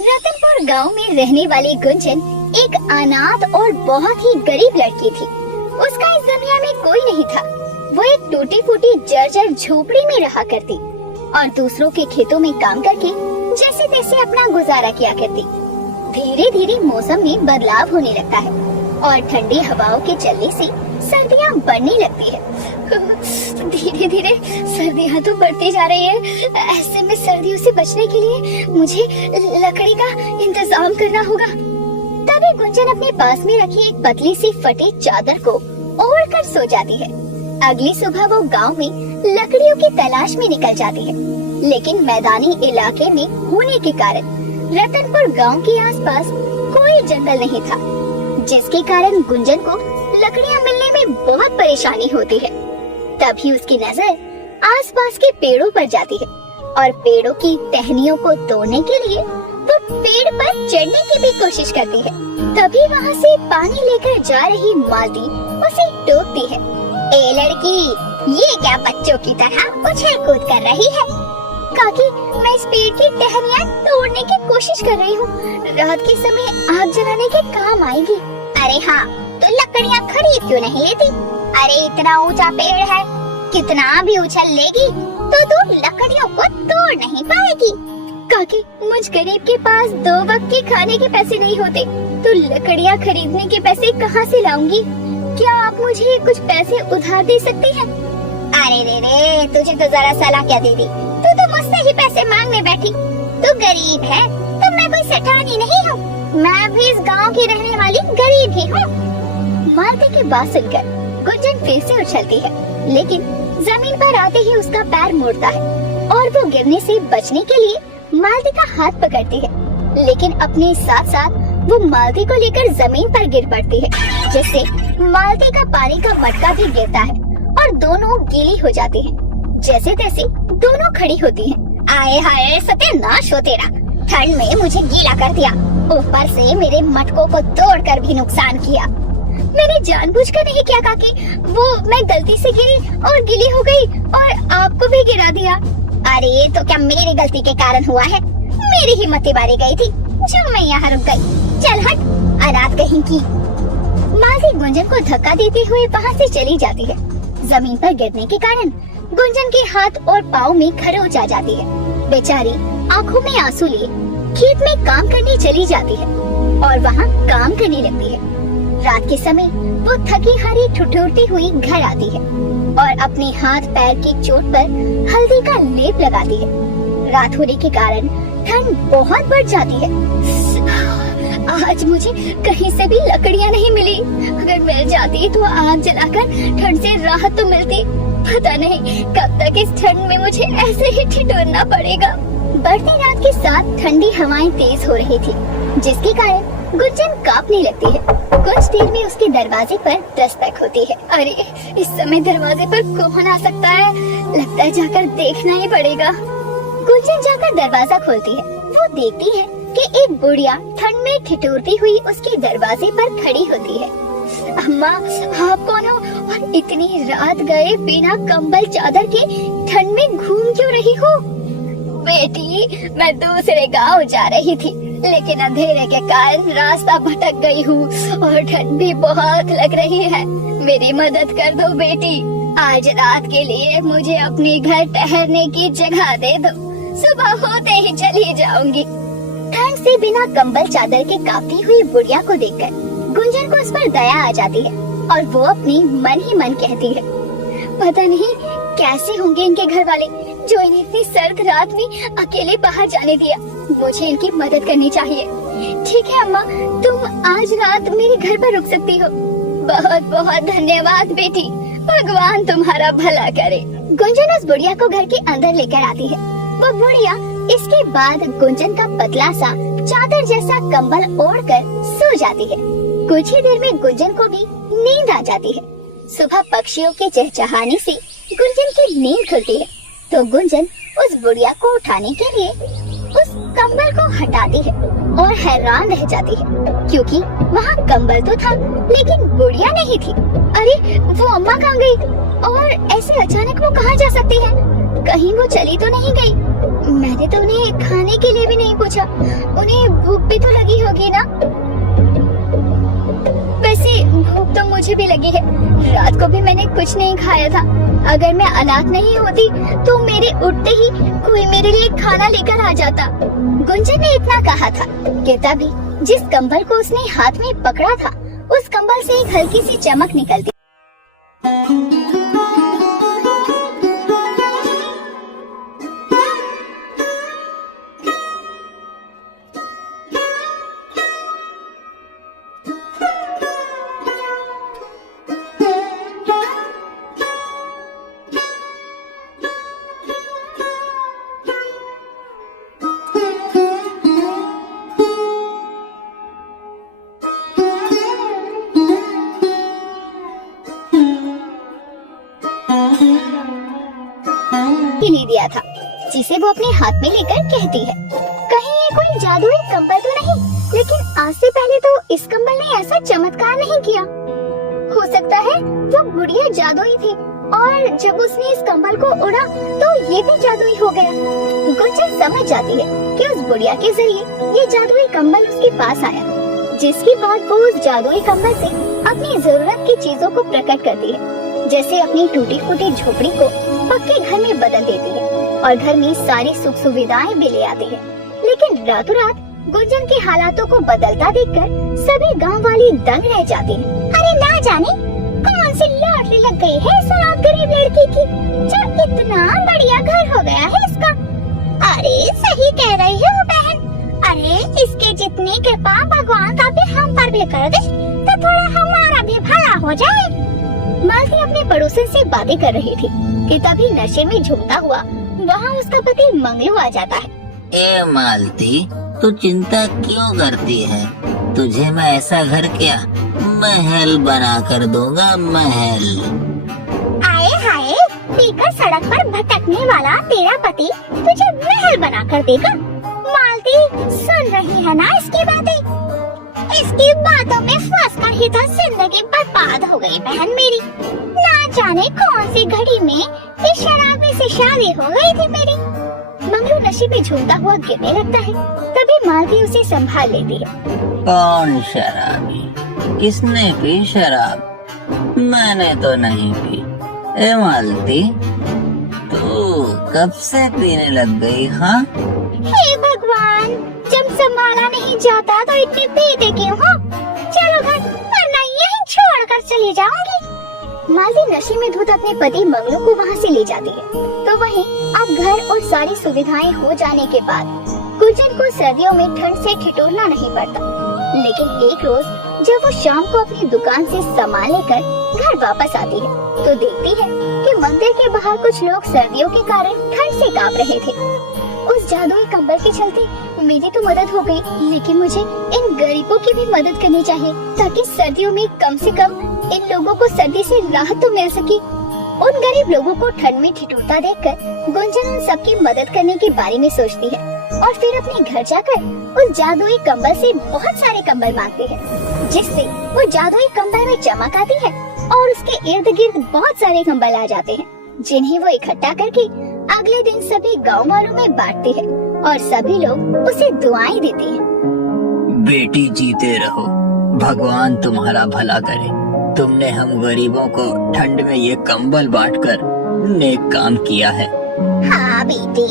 रतनपुर गांव में रहने वाली गुंजन एक अनाथ और बहुत ही गरीब लड़की थी। उसका इस दुनिया में कोई नहीं था। वो एक टूटी फूटी जर्जर झोपड़ी में रहा करती और दूसरों के खेतों में काम करके जैसे तैसे अपना गुजारा किया करती। धीरे धीरे मौसम में बदलाव होने लगता है और ठंडी हवाओं के चलने से सर्दियाँ बढ़ने लगती है। धीरे धीरे सर्दियाँ तो बढ़ती जा रही है। ऐसे में सर्दियों से बचने के लिए मुझे लकड़ी का इंतजाम करना होगा। तभी गुंजन अपने पास में रखी एक पतली सी फटी चादर को ओढ़कर सो जाती है। अगली सुबह वो गांव में लकड़ियों की तलाश में निकल जाती है, लेकिन मैदानी इलाके में होने के कारण रतनपुर गांव के आसपास कोई जंगल नहीं था, जिसके कारण गुंजन को लकड़ियां मिलने में बहुत परेशानी होती है। तभी उसकी नजर आसपास के पेड़ों पर जाती है और पेड़ों की टहनियों को तोड़ने के लिए वो पेड़ पर चढ़ने की भी कोशिश करती है। तभी वहाँ से पानी लेकर जा रही मालती उसे टोकती है। ए लड़की, ये क्या बच्चों की तरह उछल कूद कर रही है? काकी, मैं इस पेड़ की टहनियाँ तोड़ने की कोशिश कर रही हूँ। रात के समय आग जलाने के काम आएगी। अरे हाँ, तो लकड़ियाँ खरीद क्यों नहीं लेती? अरे इतना ऊंचा पेड़ है, कितना भी उछल लेगी तो तू लकड़ियों को तोड़ नहीं पाएगी। काकी, मुझ गरीब के पास 2 वक्त के खाने के पैसे नहीं होते, तो लकड़ियाँ खरीदने के पैसे कहाँ से लाऊंगी? क्या आप मुझे कुछ पैसे उधार दे सकती हैं? अरे रे, तुझे तो जरा सलाह क्या दे दी? तू तो मुझसे ही पैसे मांगने बैठी। तू गरीब है तो मैं कोई सेठानी नहीं हूँ। मैं भी इस गांव की रहने वाली गरीब ही हूँ। मालती की बात सुनकर गुंजन फिर से उछलती है, लेकिन जमीन पर आते ही उसका पैर मुड़ता है और वो गिरने से बचने के लिए मालती का हाथ पकड़ती है, लेकिन अपने साथ साथ वो मालती को लेकर जमीन पर गिर पड़ती है, जिससे मालती का पानी का मटका भी गिरता है और दोनों गीली हो जाती हैं। जैसे तैसे दोनों खड़ी होती हैं। आए हाय, सत्यानाश हो तेरा! ठंड में मुझे गीला कर दिया, ऊपर से मेरे मटकों को तोड़कर भी नुकसान किया। मैंने जानबूझकर नहीं किया काकी, वो मैं गलती से गिरी और गीली हो गई और आपको भी गिरा दिया। अरे तो क्या मेरी गलती के कारण हुआ है? मेरी हिम्मत बारी गई थी जो मैं यहाँ रुक गई। चल हट, अनाथ कहीं की। मालती गुंजन को धक्का देते हुए वहाँ से चली जाती है। जमीन पर गिरने के कारण गुंजन के हाथ और पाँव में खरोंच आ जाती है। बेचारी आंखों में आंसू लिए खेत में काम करने चली जाती है और वहाँ काम करने लगती है। रात के समय वो थकी हारी ठिठुरती हुई घर आती है और अपने हाथ पैर की चोट पर हल्दी का लेप लगाती है। रात होने के कारण ठंड बहुत बढ़ जाती है। आज मुझे कहीं से भी लकड़ियाँ नहीं मिली। अगर मिल जाती तो आग जलाकर ठंड से राहत तो मिलती। पता नहीं कब तक इस ठंड में मुझे ऐसे ही ठिठुरना पड़ेगा। बढ़ती रात के साथ ठंडी हवाएं तेज हो रही थी, जिसके कारण गुंजन कांपने लगती है। कुछ देर में उसके दरवाजे पर दस्तक होती है। अरे इस समय दरवाजे पर कौन आ सकता है? लगता है जाकर देखना ही पड़ेगा। गुंजन जाकर दरवाजा खोलती है। वो देखती है कि एक बुढ़िया ठंड में ठिठुरती हुई उसके दरवाजे पर खड़ी होती है। अम्मा, आप कौन हो और इतनी रात गए बिना कंबल चादर के ठंड में घूम क्यों रही हो? बेटी, मैं दूसरे गांव जा रही थी, लेकिन अंधेरे के कारण रास्ता भटक गई हूँ और ठंड भी बहुत लग रही है। मेरी मदद कर दो बेटी। आज रात के लिए मुझे अपने घर ठहरने की जगह दे दो। सुबह होते ही चली जाऊंगी। ठंड से बिना कंबल चादर के कांपती हुई बुढ़िया को देखकर गुंजन को उस पर दया आ जाती है और वो अपनी मन ही मन कहती है, पता नहीं कैसे होंगे इनके घर वाले जो इन्हें इतनी सर्द रात में अकेले बाहर जाने दिया। मुझे इनकी मदद करनी चाहिए। ठीक है अम्मा, तुम आज रात मेरे घर पर रुक सकती हो। बहुत बहुत धन्यवाद बेटी, भगवान तुम्हारा भला करे। गुंजन उस बुढ़िया को घर के अंदर लेकर आती है। वो बुढ़िया इसके बाद गुंजन का पतला सा चादर जैसा कंबल ओढ़कर सो जाती है। कुछ ही देर में गुंजन को भी नींद आ जाती है। सुबह पक्षियों के चहचहाने से गुंजन की नींद खुलती है, तो गुंजन उस बुढ़िया को उठाने के लिए उस कंबल को हटाती है और हैरान रह जाती है, क्योंकि वहाँ कंबल तो था लेकिन बुढ़िया नहीं थी। अरे वो अम्मा कहाँ गई और ऐसे अचानक वो कहाँ जा सकती है? कहीं वो चली तो नहीं गई? मैंने तो उन्हें खाने के लिए भी नहीं पूछा। उन्हें भूख भी तो लगी होगी ना? वैसे भूख तो मुझे भी लगी है। रात को भी मैंने कुछ नहीं खाया था। अगर मैं अनाथ नहीं होती तो मेरे उठते ही कोई मेरे लिए खाना लेकर आ जाता। गुंजन ने इतना कहा था कि तभी जिस कंबल को उसने हाथ में पकड़ा था, उस कंबल से एक हल्की सी चमक निकलती। ले दिया था, जिसे वो अपने हाथ में लेकर कहती है, कहीं ये कोई जादुई कंबल तो नहीं? लेकिन आज से पहले तो इस कंबल ने ऐसा चमत्कार नहीं किया। हो सकता है वो गुड़िया जादुई थी और जब उसने इस कंबल को उड़ा तो ये भी जादुई हो गया। गुंजन समझ जाती है कि उस गुड़िया के जरिए ये जादुई कंबल उसके पास आया, जिसके बाद वो उस जादुई कंबल से अपनी जरूरत की चीजों को प्रकट करती है, जैसे अपनी टूटी फूटी झोपड़ी को पक्के घर में बदल देती है और घर में सारी सुख सुविधाएं भी ले आती है। लेकिन रातों रात गुंजन के हालातों को बदलता देखकर सभी गांव वाले दंग रह जाते हैं। अरे ना जाने कौन सी लॉटरी लग गई है इस गरीब लड़की की, जो इतना बढ़िया घर हो गया है इसका। अरे सही कह रही है वो बहन। अरे इसके जितनी कृपा भगवान का भी हम पर भी कर दे तो थोड़ा हमारा भी भला हो जाए। मालती अपने पड़ोसन से बातें कर रही थी कि तभी नशे में झूमता हुआ वहाँ उसका पति मंगलू आ जाता है। ए मालती, तू चिंता क्यों करती है? तुझे मैं ऐसा घर क्या महल बना कर दूंगा, महल। आए हाय, पीकर सड़क पर भटकने वाला तेरा पति तुझे महल बना कर देगा? मालती सुन रही है ना इसकी बातें? इसकी बातों में फंस कर ही तो जिंदगी बर्बाद हो गई बहन मेरी। ना जाने कौन सी घड़ी में इस शराबी से शादी हो गई थी मेरी। मंगलू नशे में झूमता हुआ गिरने लगता है, तभी मालती उसे संभाल लेती है। कौन शराबी? किसने पी शराब? मैंने तो नहीं पी। ए मालती, तू कब से पीने लग गई? हाँ हे भगवान, जब संभाला नहीं जाता तो इतने पीते क्यों हो? चलो घर, वरना यहीं छोड़कर चली जाऊंगी। मालती नशे में धुत अपने पति मंगलू को वहाँ से ले जाती है। तो वहीं अब घर और सारी सुविधाएं हो जाने के बाद गुंजन को सर्दियों में ठंड से ठिठुरना नहीं पड़ता। लेकिन एक रोज जब वो शाम को अपनी दुकान से सामान लेकर घर वापस आती है तो देखती है कि मंदिर के बाहर कुछ लोग सर्दियों के कारण ठंड से कांप रहे थे। उस जादुई कंबल के चलते मेरी तो मदद हो गई, लेकिन मुझे इन गरीबों की भी मदद करनी चाहिए ताकि सर्दियों में कम से कम इन लोगों को सर्दी से राहत तो मिल सके। उन गरीब लोगों को ठंड में ठिठुरता देखकर गुंजन उन सबकी मदद करने के बारे में सोचती है और फिर अपने घर जाकर उस जादुई कंबल से बहुत सारे कंबल मांगती है, जिससे वो जादुई कंबल में चमक आती है और उसके इर्द गिर्द बहुत सारे कंबल आ जाते हैं, जिन्हें वो इकट्ठा करके अगले दिन सभी गाँव वालों में बांटती है और सभी लोग उसे दुआएं देते हैं। बेटी जीते रहो, भगवान तुम्हारा भला करे। तुमने हम गरीबों को ठंड में ये कंबल बांटकर नेक काम किया है। हाँ बेटी,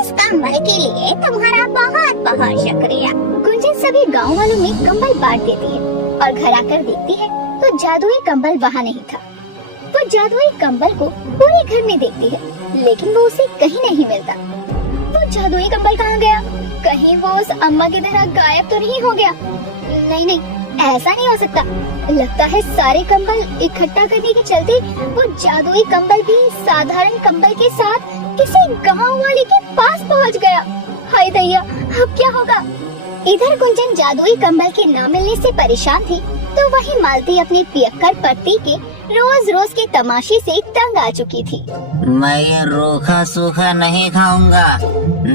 इस कंबल के लिए तुम्हारा बहुत बहुत शुक्रिया। गुंजन सभी गाँव वालों में कंबल बांट देती है और घर आकर देखती है तो जादुई कंबल वहाँ नहीं था। वो जादुई कंबल को पूरे घर में देखती है, लेकिन वो उसे कहीं नहीं मिलता। वो जादुई कंबल कहाँ गया? कहीं वो उस अम्मा की तरह गायब तो नहीं हो गया? नहीं नहीं, ऐसा नहीं हो सकता। लगता है सारे कंबल इकट्ठा करने के चलते वो जादुई कंबल भी साधारण कंबल के साथ किसी गांव वाले के पास पहुंच गया। हाय दैया, अब क्या होगा? इधर गुंजन जादुई कंबल के न मिलने से परेशान थी, तो वहीं मालती अपने पियक्कर पति के रोज रोज के तमाशे से तंग आ चुकी थी। मैं ये रूखा सूखा नहीं खाऊंगा,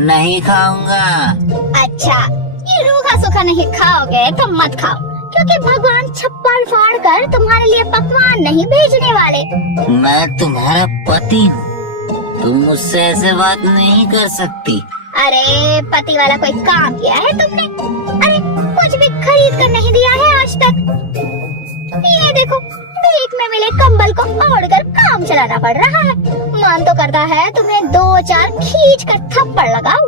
नहीं खाऊंगा। अच्छा, ये रूखा सूखा नहीं खाओगे तो मत खाओ, क्योंकि भगवान छप्पर फाड़ कर तुम्हारे लिए पकवान नहीं भेजने वाले। मैं तुम्हारा पति हूँ, तुम मुझसे ऐसे बात नहीं कर सकती। अरे पति वाला कोई काम किया है तुमने? अरे कुछ भी खरीद कर नहीं दिया है आज तक। ये देखो, भीख में मिले कंबल को ओढ़कर काम चलाना पड़ रहा है। मन तो करता है तुम्हें 2-4 खींच कर थप्पड़ लगाऊं।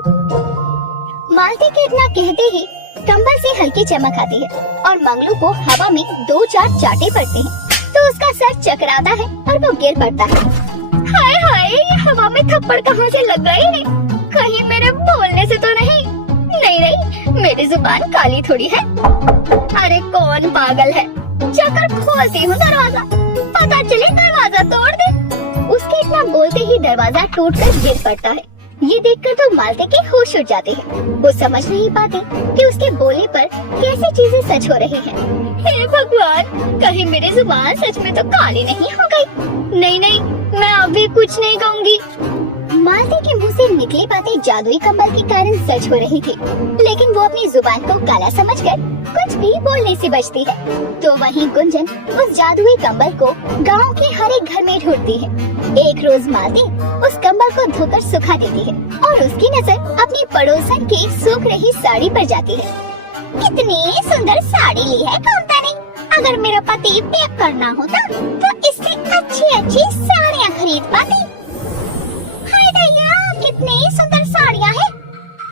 मालती के इतना कहते ही कंबल से हल्की चमक आती है और मंगलू को हवा में 2-4 चाटे पड़ते हैं तो उसका सर चकराता है और वो गिर पड़ता है। हाय हाय, ये हवा में थप्पड़ कहाँ से लग गए हैं? कहीं मेरे बोलने से तो नहीं? नहीं नहीं, मेरी जुबान काली थोड़ी है। अरे कौन पागल है, जाकर खोलती हूँ दरवाजा, पता चले दरवाजा तोड़ दे। उसके इतना बोलते ही दरवाजा टूटकर गिर पड़ता है। ये देखकर तो मालती के होश उड़ जाते हैं। वो समझ नहीं पाती कि उसके बोलने पर कैसी चीजें सच हो रही हैं। हे भगवान, कहीं मेरी जुबान सच में तो काली नहीं हो गई। नहीं नहीं, मैं अभी कुछ नहीं कहूँगी। मालती के मुंह से निकली बातें जादुई कंबल के कारण सच हो रही थी, लेकिन वो अपनी जुबान को काला समझकर कुछ भी बोलने से बचती है। तो वहीं गुंजन उस जादुई कंबल को गांव के हर एक घर में ढूंढती है। एक रोज मालती उस कंबल को धोकर सुखा देती है और उसकी नजर अपनी पड़ोसन की सूख रही साड़ी पर जाती है। कितनी सुंदर साड़ी ली है कौनता ने। अगर मेरा पति पैक करना होता तो इससे अच्छी साड़ियाँ खरीद पाती। कितनी सुंदर साड़ियाँ हैं।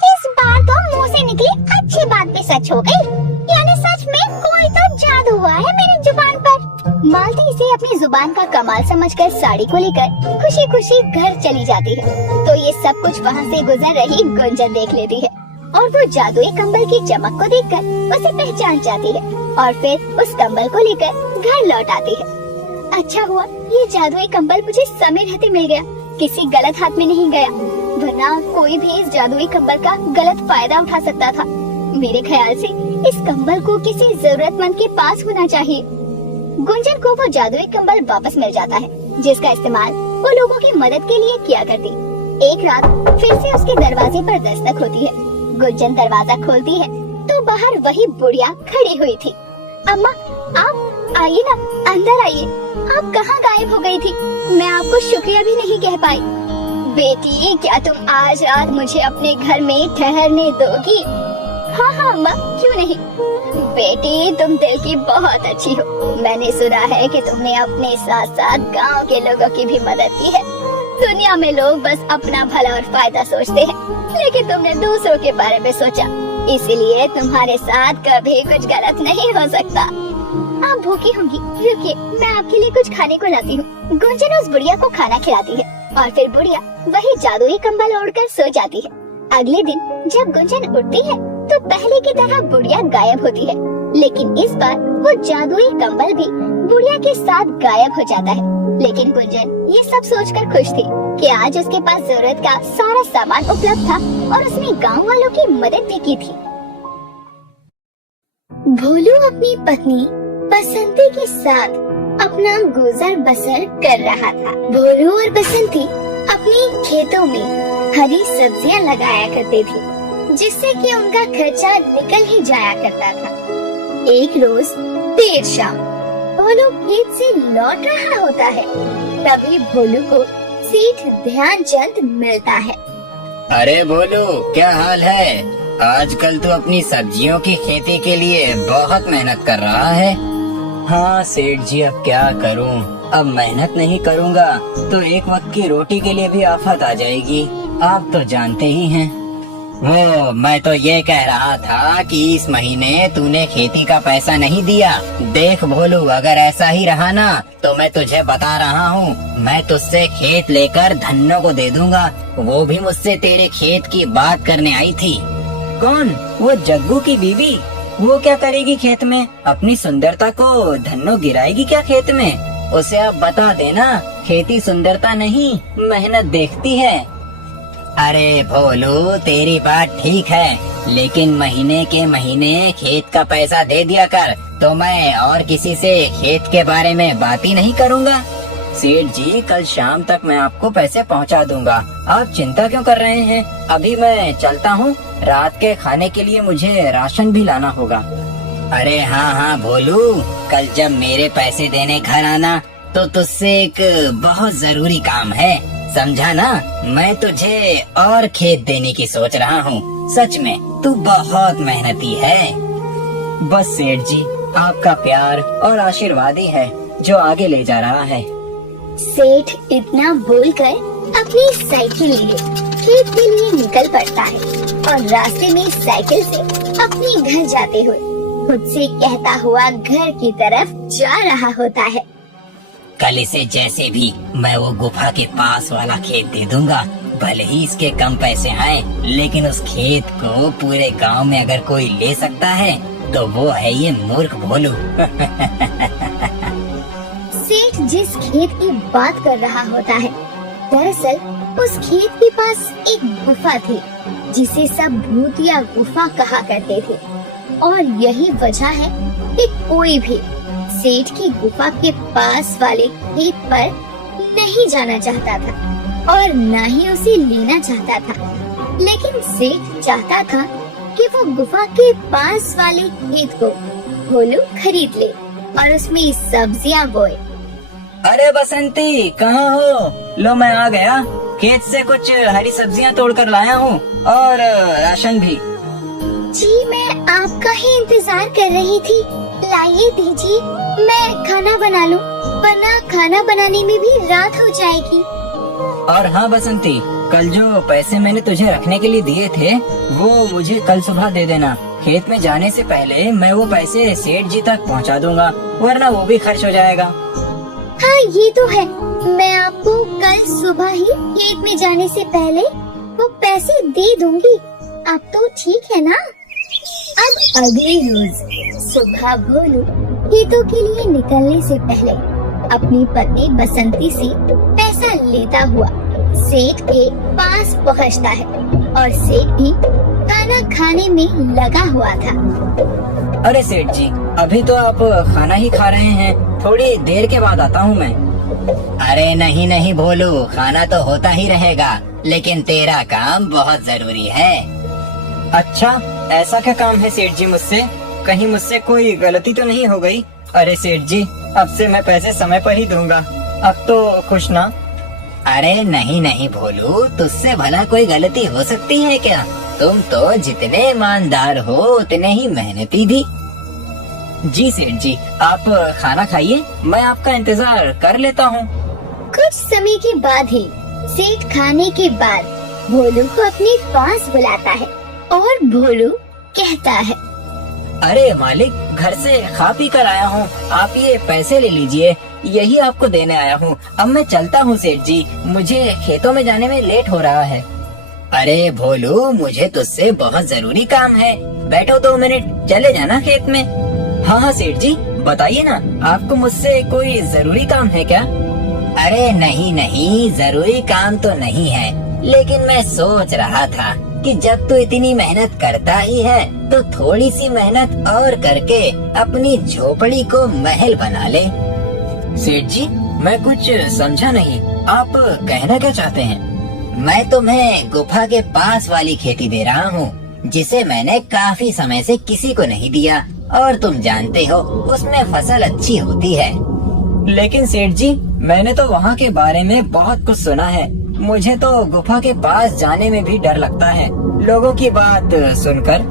इस बार तो मुंह से निकली अच्छी बात भी सच हो गई। यानी सच में कोई तो जादू हुआ है मेरी जुबान पर। मालती इसे अपनी जुबान का कमाल समझकर साड़ी को लेकर खुशी खुशी घर चली जाती है। तो ये सब कुछ वहाँ से गुजर रही गुंजन देख लेती है और वो जादुई कंबल की चमक को देखकर उसे पहचान जाती है और फिर उस कंबल को लेकर घर लौट आती है। अच्छा हुआ ये जादुई कंबल मुझे समय रहते मिल गया, किसी गलत हाथ में नहीं गया, वरना कोई भी इस जादुई कंबल का गलत फायदा उठा सकता था। मेरे ख्याल से इस कंबल को किसी जरूरतमंद के पास होना चाहिए। गुंजन को वो जादुई कंबल वापस मिल जाता है, जिसका इस्तेमाल वो लोगों की मदद के लिए किया करती। एक रात फिर से उसके दरवाजे पर दस्तक होती है। गुंजन दरवाजा खोलती है तो बाहर वही बुढ़िया खड़ी हुई थी। अम्मा, आप आइए ना, अंदर आइए। आप कहाँ गायब हो गई थी? मैं आपको शुक्रिया भी नहीं कह पाई। बेटी, क्या तुम आज रात मुझे अपने घर में ठहरने दोगी? हाँ हाँ अम्मा, क्यों नहीं। बेटी, तुम दिल की बहुत अच्छी हो। मैंने सुना है कि तुमने अपने साथ साथ गांव के लोगों की भी मदद की है। दुनिया में लोग बस अपना भला और फायदा सोचते हैं, लेकिन तुमने दूसरों के बारे में सोचा, इसीलिए तुम्हारे साथ कभी कुछ गलत नहीं हो सकता। आप भूखी होंगी, रुकिए, मैं आपके लिए कुछ खाने को लाती हूँ। गुंजन उस बुढ़िया को खाना खिलाती है और फिर बुढ़िया वही जादुई कंबल ओढ़कर सो जाती है। अगले दिन जब गुंजन उठती है तो पहले की तरह बुढ़िया गायब होती है, लेकिन इस बार वो जादुई कंबल भी बुढ़िया के साथ गायब हो जाता है। लेकिन गुंजन ये सब सोचकर खुश थी कि आज उसके पास जरूरत का सारा सामान उपलब्ध था और उसने गांव वालों की मदद भी की थी। भोलू अपनी पत्नी बसंती के साथ अपना गुजर बसर कर रहा था। भोलू और बसंती अपने खेतों में हरी सब्जियां लगाया करते थे, जिससे कि उनका खर्चा निकल ही जाया करता था। एक रोज देर शाम भोलू खेत से लौट रहा होता है, तभी भोलू को सेठ ध्यानचंद मिलता है। अरे भोलू, क्या हाल है? आजकल तो अपनी सब्जियों की खेती के लिए बहुत मेहनत कर रहा है। हाँ सेठ जी, अब क्या करूं? अब मेहनत नहीं करूंगा तो एक वक्त की रोटी के लिए भी आफत आ जाएगी। आप तो जानते ही हैं। वो मैं तो ये कह रहा था कि इस महीने तूने खेती का पैसा नहीं दिया। देख भोलू, अगर ऐसा ही रहा ना तो मैं तुझे बता रहा हूँ, मैं तुझसे खेत लेकर धन्नो को दे दूंगा। वो भी मुझसे तेरे खेत की बात करने आई थी। कौन? वो जग्गू की बीवी? वो क्या करेगी खेत में? अपनी सुंदरता को धन्नो गिराएगी क्या खेत में? उसे आप बता देना, खेती सुंदरता नहीं मेहनत देखती है। अरे भोलू, तेरी बात ठीक है, लेकिन महीने के महीने खेत का पैसा दे दिया कर, तो मैं और किसी से खेत के बारे में बात ही नहीं करूँगा। सेठ जी, कल शाम तक मैं आपको पैसे पहुंचा दूंगा, आप चिंता क्यों कर रहे हैं? अभी मैं चलता हूँ, रात के खाने के लिए मुझे राशन भी लाना होगा। अरे हाँ हाँ भोलू, कल जब मेरे पैसे देने घर आना तो तुझसे एक बहुत जरूरी काम है। समझा ना? मैं तुझे और खेत देने की सोच रहा हूँ। सच में तू बहुत मेहनती है। बस सेठ जी, आपका प्यार और आशीर्वाद ही है जो आगे ले जा रहा है। सेठ इतना बोलकर अपनी साइकिल लिए खेत के लिए निकल पड़ता है और रास्ते में साइकिल से अपने घर जाते हुए खुद से कहता हुआ घर की तरफ जा रहा होता है। कल इसे जैसे भी मैं वो गुफा के पास वाला खेत दे दूंगा। भले ही इसके कम पैसे आए, लेकिन उस खेत को पूरे गांव में अगर कोई ले सकता है तो वो है ये मूर्ख भोलू। सेठ जिस खेत की बात कर रहा होता है, दरअसल उस खेत के पास एक गुफा थी जिसे सब भूतिया गुफा कहा करते थे। और यही वजह है कि कोई भी सेठ की गुफा के पास वाले खेत पर नहीं जाना चाहता था और न ही उसे लेना चाहता था। लेकिन सेठ चाहता था कि वो गुफा के पास वाले खेत को भोलू खरीद ले और उसमें सब्जियां बोए। अरे बसंती, कहाँ हो? लो मैं आ गया। खेत से कुछ हरी सब्जियां तोड़कर लाया हूँ और राशन भी। जी मैं आपका ही इंतजार कर रही थी। लाइए दीजिए, मैं खाना बना लूं, वरना खाना बनाने में भी रात हो जाएगी। और हाँ बसंती, कल जो पैसे मैंने तुझे रखने के लिए दिए थे वो मुझे कल सुबह दे देना। खेत में जाने से पहले मैं वो पैसे सेठ जी तक पहुंचा दूंगा, वरना वो भी खर्च हो जाएगा। हाँ ये तो है, मैं आपको कल सुबह ही खेत में जाने से पहले वो पैसे दे दूंगी। अब तो ठीक है ना? अब अगले रोज सुबह भोलू खेतों के लिए निकलने से पहले अपनी पत्नी बसंती से पैसा लेता हुआ सेठ के पास पहुंचता है और सेठ भी खाना खाने में लगा हुआ था। अरे सेठ जी, अभी तो आप खाना ही खा रहे हैं, थोड़ी देर के बाद आता हूँ मैं। अरे नहीं नहीं भोलू, खाना तो होता ही रहेगा, लेकिन तेरा काम बहुत जरूरी है। अच्छा, ऐसा क्या काम है सेठ जी मुझसे? कहीं मुझसे कोई गलती तो नहीं हो गई? अरे सेठ जी, अब से मैं पैसे समय पर ही दूंगा, अब तो खुश ना? अरे नहीं नहीं भोलू, तुझसे भला कोई गलती हो सकती है क्या? तुम तो जितने ईमानदार हो उतने ही मेहनती भी। जी सेठ जी, आप खाना खाइए, मैं आपका इंतजार कर लेता हूँ। कुछ समय के बाद ही सेठ खाने के बाद भोलू को अपने पास बुलाता है और भोलू कहता है, अरे मालिक, घर से खा पी कर आया हूँ, आप ये पैसे ले लीजिए, यही आपको देने आया हूँ। अब मैं चलता हूँ सेठ जी, मुझे खेतों में जाने में लेट हो रहा है। अरे भोलू, मुझे तुझसे बहुत जरूरी काम है, बैठो 2 मिनट, चले जाना खेत में। हाँ हाँ सेठ जी, बताइए ना, आपको मुझसे कोई जरूरी काम है क्या? अरे नहीं नहीं, जरूरी काम तो नहीं है, लेकिन मैं सोच रहा था कि जब तू इतनी मेहनत करता ही है तो थोड़ी सी मेहनत और करके अपनी झोपड़ी को महल बना ले। सेठ जी, मैं कुछ समझा नहीं, आप कहना क्या चाहते हैं? मैं तुम्हें गुफा के पास वाली खेती दे रहा हूँ, जिसे मैंने काफी समय से किसी को नहीं दिया, और तुम जानते हो उसमें फसल अच्छी होती है। लेकिन सेठ जी, मैंने तो वहाँ के बारे में बहुत कुछ सुना है, मुझे तो गुफा के पास जाने में भी डर लगता है लोगों की बात सुनकर।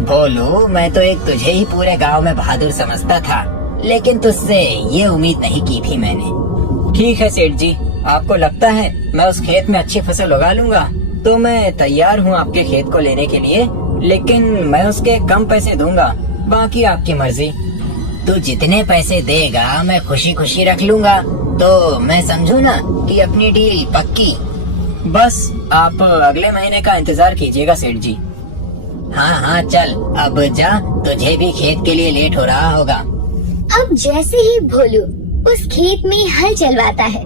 भोलू, मैं तो एक तुझे ही पूरे गांव में बहादुर समझता था, लेकिन तुझसे ये उम्मीद नहीं की थी मैंने। ठीक है सेठ जी, आपको लगता है मैं उस खेत में अच्छी फसल उगा लूंगा तो मैं तैयार हूँ आपके खेत को लेने के लिए, लेकिन मैं उसके कम पैसे दूंगा, बाकी आपकी मर्जी। तू जितने पैसे देगा मैं खुशी खुशी रख लूंगा, तो मैं समझू ना कि अपनी डील पक्की। बस आप अगले महीने का इंतजार कीजिएगा सेठ जी। हाँ हाँ चल, अब जा, तुझे भी खेत के लिए लेट हो रहा होगा। अब जैसे ही भोलू उस खेत में हल चलवाता है,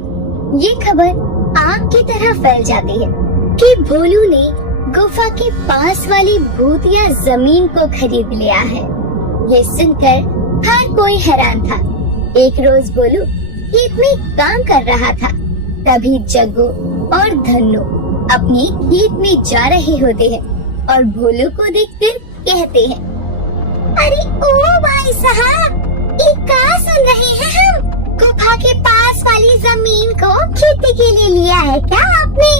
ये खबर आग की तरह फैल जाती है कि भोलू ने गुफा के पास वाली भूतिया जमीन को खरीद लिया है। ये सुनकर हर कोई हैरान था। एक रोज भोलू खेत में काम कर रहा था, तभी जग्गू और धन्नू अपने खेत में जा रहे होते हैं और भोलू को देखकर कहते हैं, अरे ओ भाई साहब, ये क्या सुन रहे हैं हम? गुफा के पास वाली जमीन को खेती के लिए लिया है क्या आपने?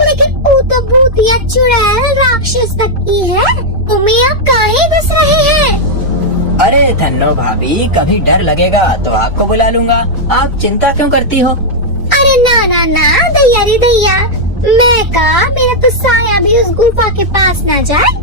लेकिन वो तो भूतिया चुड़ैल राक्षस तक की है, तुम्हें आप काहे घुस रहे हैं? अरे धन्नो भाभी, कभी डर लगेगा तो आपको बुला लूंगा, आप चिंता क्यों करती हो? अरे ना ना ना दैया रे दैया, मैं का मेरा तो साया भी उस गुफा के पास ना जाए।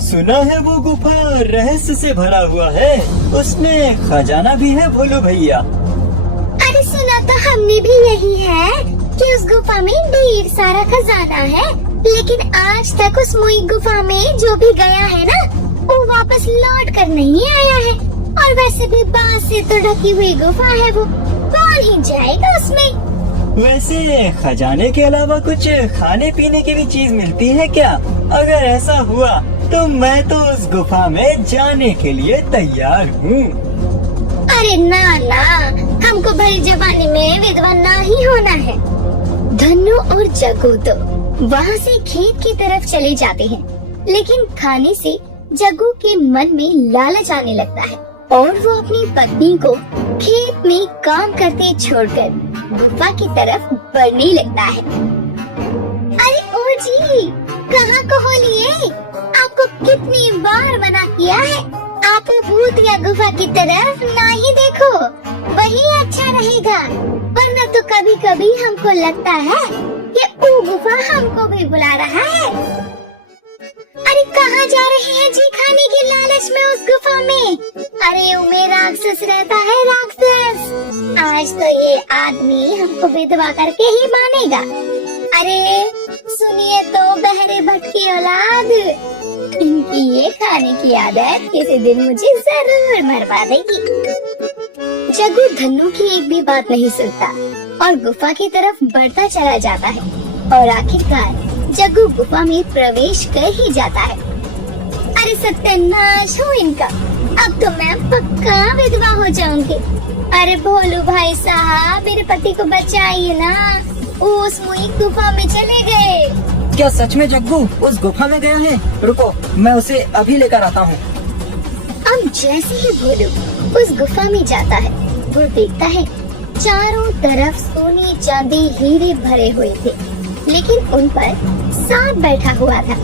सुना है वो गुफा रहस्य से भरा हुआ है, उसमें खजाना भी है भोलू भैया। अरे सुना तो हमने भी यही है कि उस गुफा में ढेर सारा खजाना है, लेकिन आज तक उस मुई गुफा में जो भी गया है ना, वो वापस लौट कर नहीं आया है। और वैसे भी बांस से तो ढकी हुई गुफा है, वो कौन ही जाएगा उसमें? वैसे खजाने के अलावा कुछ खाने पीने की भी चीज मिलती है क्या? अगर ऐसा हुआ तो मैं तो उस गुफा में जाने के लिए तैयार हूँ। अरे ना ना, हमको भरी जवानी में विधवा ना ही होना है। धन्नो और जग्गू तो वहाँ से खेत की तरफ चले जाते हैं, लेकिन खाने से जग्गू के मन में लालच आने लगता है और वो अपनी पत्नी को खेत में काम करते छोड़कर गुफा की तरफ बढ़ने लगता है। अरे ओ जी, कहाँ को हो लिए? आपको कितनी बार मना किया है, आप भूत या गुफा की तरफ ना ही देखो, वही अच्छा रहेगा। वरना तो कभी कभी हमको लगता है कि वो गुफा हमको भी बुला रहा है। अरे कहाँ जा रहे हैं जी खाने के लालच में उस गुफा में? अरे उमे राक्षस रहता है, राक्षस। आज तो ये आदमी हमको विधवा करके ही मानेगा। अरे सुनिए तो बहरे भटकी औलाद, इनकी ये खाने की आदत किसी दिन मुझे जरूर मरवा देगी। जग्गू धन्नो की एक भी बात नहीं सुनता और गुफा की तरफ बढ़ता चला जाता है और आखिरकार जग्गू गुफा में प्रवेश कर ही जाता है। अरे सत्यानाश हो इनका, अब तो मैं पक्का विधवा हो जाऊंगी। अरे भोलू भाई साहब, मेरे पति को बचाइए ना, उस मुई गुफा में चले गए। क्या सच में जग्गू उस गुफा में गया है? रुको, मैं उसे अभी लेकर आता हूँ। अब जैसे ही भोलू उस गुफा में जाता है, वो देखता है चारों तरफ सोने चांदी हीरे भरे हुए थे, लेकिन उन पर सांप बैठा हुआ था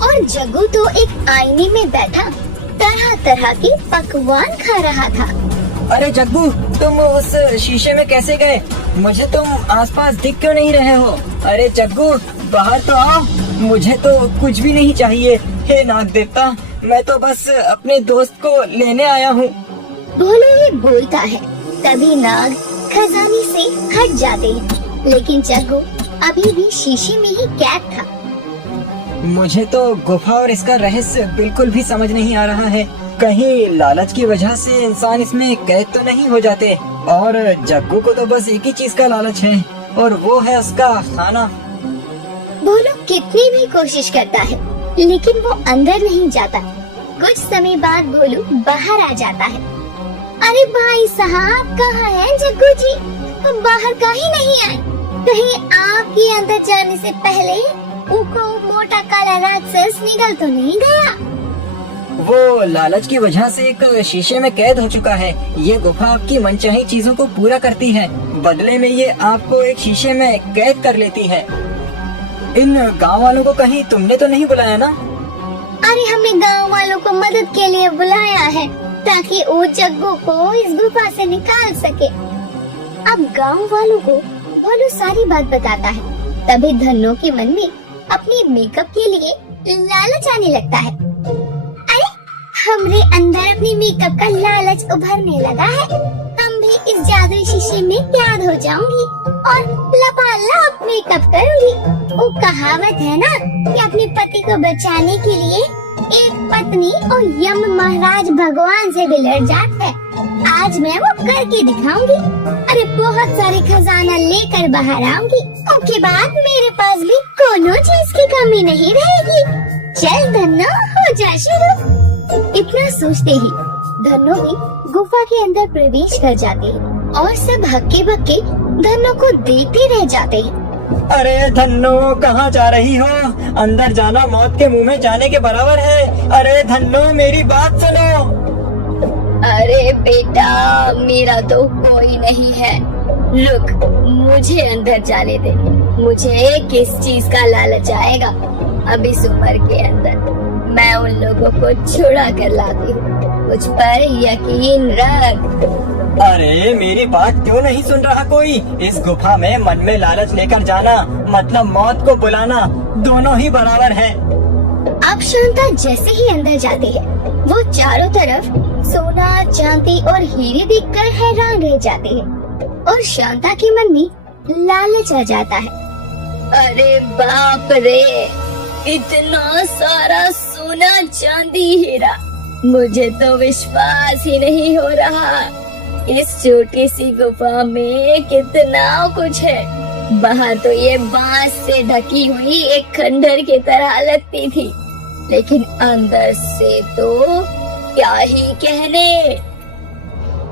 और जग्गू तो एक आईने में बैठा तरह तरह के पकवान खा रहा था। अरे जग्गू, तुम उस शीशे में कैसे गए? मुझे तुम आसपास दिख क्यों नहीं रहे हो? अरे जग्गू, बाहर तो आओ, मुझे तो कुछ भी नहीं चाहिए। हे नाग देवता, मैं तो बस अपने दोस्त को लेने आया हूँ। भोलू ही बोलता है, तभी नाग खजाने से हट जाते हैं, लेकिन जग्गू अभी भी शीशे में ही कैद था। मुझे तो गुफा और इसका रहस्य बिल्कुल भी समझ नहीं आ रहा है। कहीं लालच की वजह से इंसान इसमें कैद तो नहीं हो जाते? और जग्गू को तो बस एक ही चीज का लालच है और वो है उसका खाना। भोलू कितनी भी कोशिश करता है, लेकिन वो अंदर नहीं जाता। कुछ समय बाद भोलू बाहर आ जाता है। अरे भाई साहब, कहाँ है जग्गू जी? तुम बाहर कहीं नहीं आए? कहीं आपके अंदर जाने से पहले उनको मोटा काला राक्षस निकल तो नहीं गया? वो लालच की वजह से एक शीशे में कैद हो चुका है। ये गुफा आपकी मनचाही चीजों को पूरा करती है, बदले में ये आपको एक शीशे में कैद कर लेती है। इन गांव वालों को कहीं तुमने तो नहीं बुलाया ना? अरे हमने गांव वालों को मदद के लिए बुलाया है, ताकि वो जग्गू को इस गुफा से निकाल सके। अब गांव वालों को भोलू सारी बात बताता है। तभी धन्नो के मन में अपने मेकअप के लिए लालच आने लगता है। अरे हमरे अंदर अपनी मेकअप का लालच उभरने लगा है, हम भी इस जादुई शीशे में कैद हो जाऊंगी और लपालप मेकअप करूंगी। वो कहावत है ना कि अपने पति को बचाने के लिए एक पत्नी और यम महाराज भगवान से भी लड़ जाता है। आज मैं वो करके दिखाऊंगी। अरे बहुत सारे खजाना लेकर बाहर आऊंगी, उसके बाद मेरे पास भी कोनो चीज की कमी नहीं रहेगी। चल धन्नो, हो जा शुरू। इतना सोचते ही धन्नो भी गुफा के अंदर प्रवेश कर जाते हैं और सब हक्के बक्के धन्नो को देखते रह जाते हैं। अरे धन्नो, कहाँ जा रही हो? अंदर जाना मौत के मुंह में जाने के बराबर है। अरे धन्नो, मेरी बात सुनो। अरे बेटा, मेरा तो कोई नहीं है। रुक, मुझे अंदर जाने दे। मुझे किस चीज का लालच आएगा? अब इस उम्र के अंदर मैं उन लोगों को छुड़ा कर लाती हूँ। मुझ पर यकीन रख। अरे मेरी बात क्यों नहीं सुन रहा कोई? इस गुफा में मन में लालच लेकर जाना मतलब मौत को बुलाना, दोनों ही बराबर है। अब शांता जैसे ही अंदर जाती है, वो चारों तरफ सोना, चांदी और हीरे देखकर हैरान रह जाती है और शांता के मन में लालच आ जाता है। अरे बाप रे, इतना सारा सोना, चांदी, हीरा, मुझे तो विश्वास ही नहीं हो रहा। इस छोटी सी गुफा में कितना कुछ है। बाहर तो ये बांस से ढकी हुई एक खंडर की तरह लगती थी, लेकिन अंदर से तो क्या ही कहने।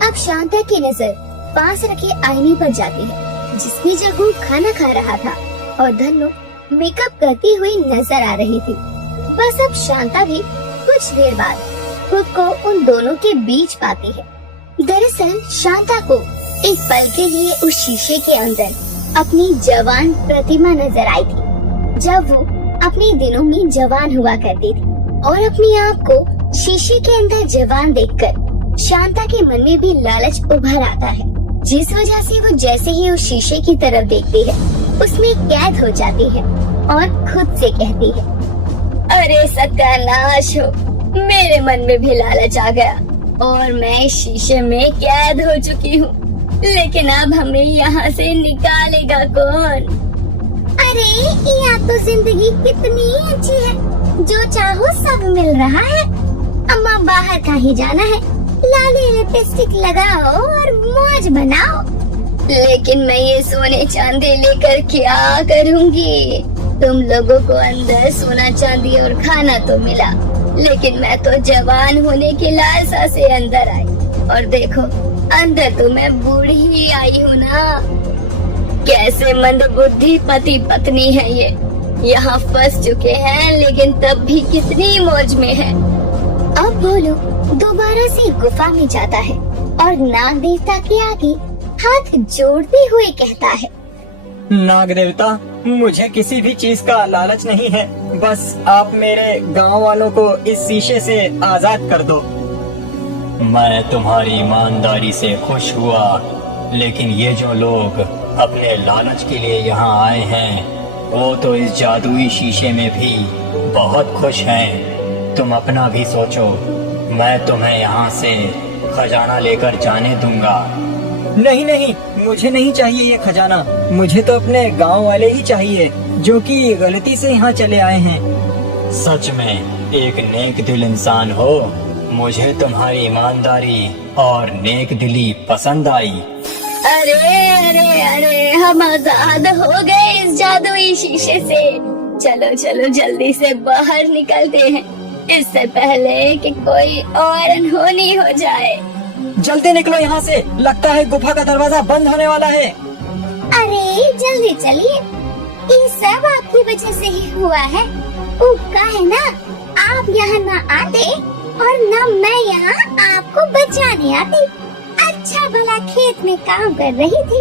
अब शांता की नजर पास रखे आईने पर जाती है, जिसमें जग्गू खाना खा रहा था और धन्नो मेकअप करती हुई नजर आ रही थी। बस अब शांता भी कुछ देर बाद खुद को उन दोनों के बीच पाती है। दरअसल शांता को एक पल के लिए उस शीशे के अंदर अपनी जवान प्रतिमा नजर आई थी, जब वो अपने दिनों में जवान हुआ करती थी। और अपने आप को शीशे के अंदर जवान देखकर शांता के मन में भी लालच उभर आता है, जिस वजह से वो जैसे ही उस शीशे की तरफ देखती है, उसमें कैद हो जाती है और खुद से कहती है, अरे सत्यानाश हो, मेरे मन में भी लालच आ गया और मैं इस शीशे में कैद हो चुकी हूँ। लेकिन अब हमें यहाँ से निकालेगा कौन? अरे यहाँ तो जिंदगी कितनी अच्छी है, जो चाहो सब मिल रहा है। अम्मा बाहर कहीं जाना है, लाली लिपस्टिक लगाओ और मौज बनाओ। लेकिन मैं ये सोने चांदी लेकर क्या करूँगी? तुम लोगों को अंदर सोना चांदी और खाना तो मिला, लेकिन मैं तो जवान होने की लालसा से अंदर आई और देखो अंदर तो मैं बूढ़ी ही आई हूँ ना। कैसे मंदबुद्धि पति पत्नी है ये, यहाँ फंस चुके हैं लेकिन तब भी कितनी मौज में है। अब भोलू दोबारा से गुफा में जाता है और नाग देवता के आगे हाथ जोड़ते हुए कहता है, नाग देवता, मुझे किसी भी चीज का लालच नहीं है, बस आप मेरे गांव वालों को इस शीशे से आजाद कर दो। मैं तुम्हारी ईमानदारी से खुश हुआ, लेकिन ये जो लोग अपने लालच के लिए यहाँ आए हैं, वो तो इस जादुई शीशे में भी बहुत खुश हैं। तुम अपना भी सोचो, मैं तुम्हें यहाँ से खजाना लेकर जाने दूंगा। नहीं नहीं, मुझे नहीं चाहिए ये खजाना, मुझे तो अपने गांव वाले ही चाहिए, जो कि गलती से यहाँ चले आए हैं। सच में एक नेक दिल इंसान हो, मुझे तुम्हारी ईमानदारी और नेक दिली पसंद आई। अरे अरे अरे, हम आजाद हो गए इस जादुई शीशे से। चलो चलो जल्दी से बाहर निकलते हैं, इससे पहले कि कोई और अनहोनी हो जाए। जल्दी निकलो यहाँ से, लगता है गुफा का दरवाजा बंद होने वाला है। अरे जल्दी चलिए, ये सब आपकी वजह से ही हुआ है। का है ना, आप यहाँ न आते और न मैं यहाँ आपको बचाने आती। अच्छा भला खेत में काम कर रही थी,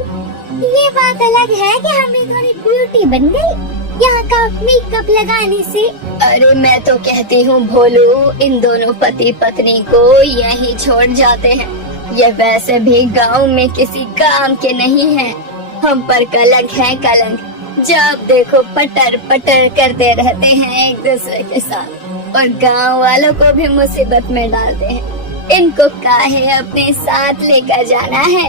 ये बात अलग है कि हमें थोड़ी ब्यूटी बन गई यहाँ का मेकअप लगाने से। अरे मैं तो कहती हूँ भोलू, इन दोनों पति पत्नी को यहीं छोड़ जाते हैं। ये वैसे भी गांव में किसी काम के नहीं हैं। हम पर कलंक है कलंक, जब देखो पटर पटर करते रहते हैं एक दूसरे के साथ और गांव वालों को भी मुसीबत में डालते हैं। इनको काहे अपने साथ लेकर जाना है?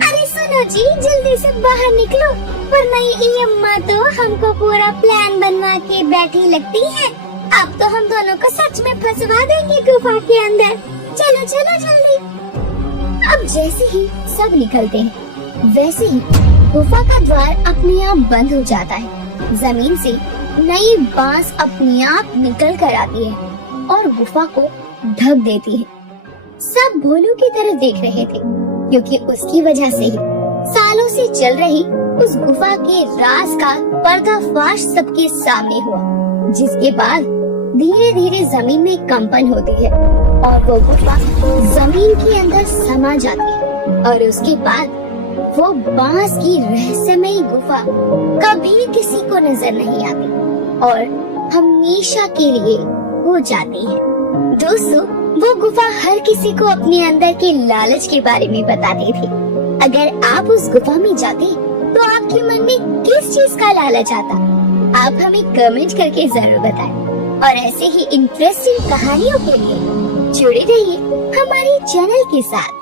अरे सुनो जी, जल्दी से बाहर निकलो, वरना ये अम्मा तो हमको पूरा प्लान बनवा के बैठी लगती है। अब तो हम दोनों को सच में फंसवा देंगे गुफा के अंदर। चलो चलो जल्दी। अब जैसे ही सब निकलते हैं, वैसे ही गुफा का द्वार अपने आप बंद हो जाता है। जमीन से नई बांस अपने आप निकल कर आती है और गुफा को ढक देती है। सब भोलू की तरफ देख रहे थे, क्योंकि उसकी वजह से ही सालों से चल रही उस गुफा के राज का पर्दाफाश सबके सामने हुआ, जिसके बाद धीरे धीरे जमीन में कंपन होती है और वो गुफा जमीन के अंदर समा जाती है और उसके बाद वो बांस की रहस्यमयी गुफा कभी किसी को नजर नहीं आती और हमेशा के लिए हो जाती है। दोस्तों, वो गुफा हर किसी को अपने अंदर के लालच के बारे में बताती थी। अगर आप उस गुफा में जाते तो आपके मन में किस चीज का लालच आता? आप हमें कमेंट करके जरूर बताएं और ऐसे ही इंटरेस्टिंग कहानियों के लिए जुड़े रहिए हमारे चैनल के साथ।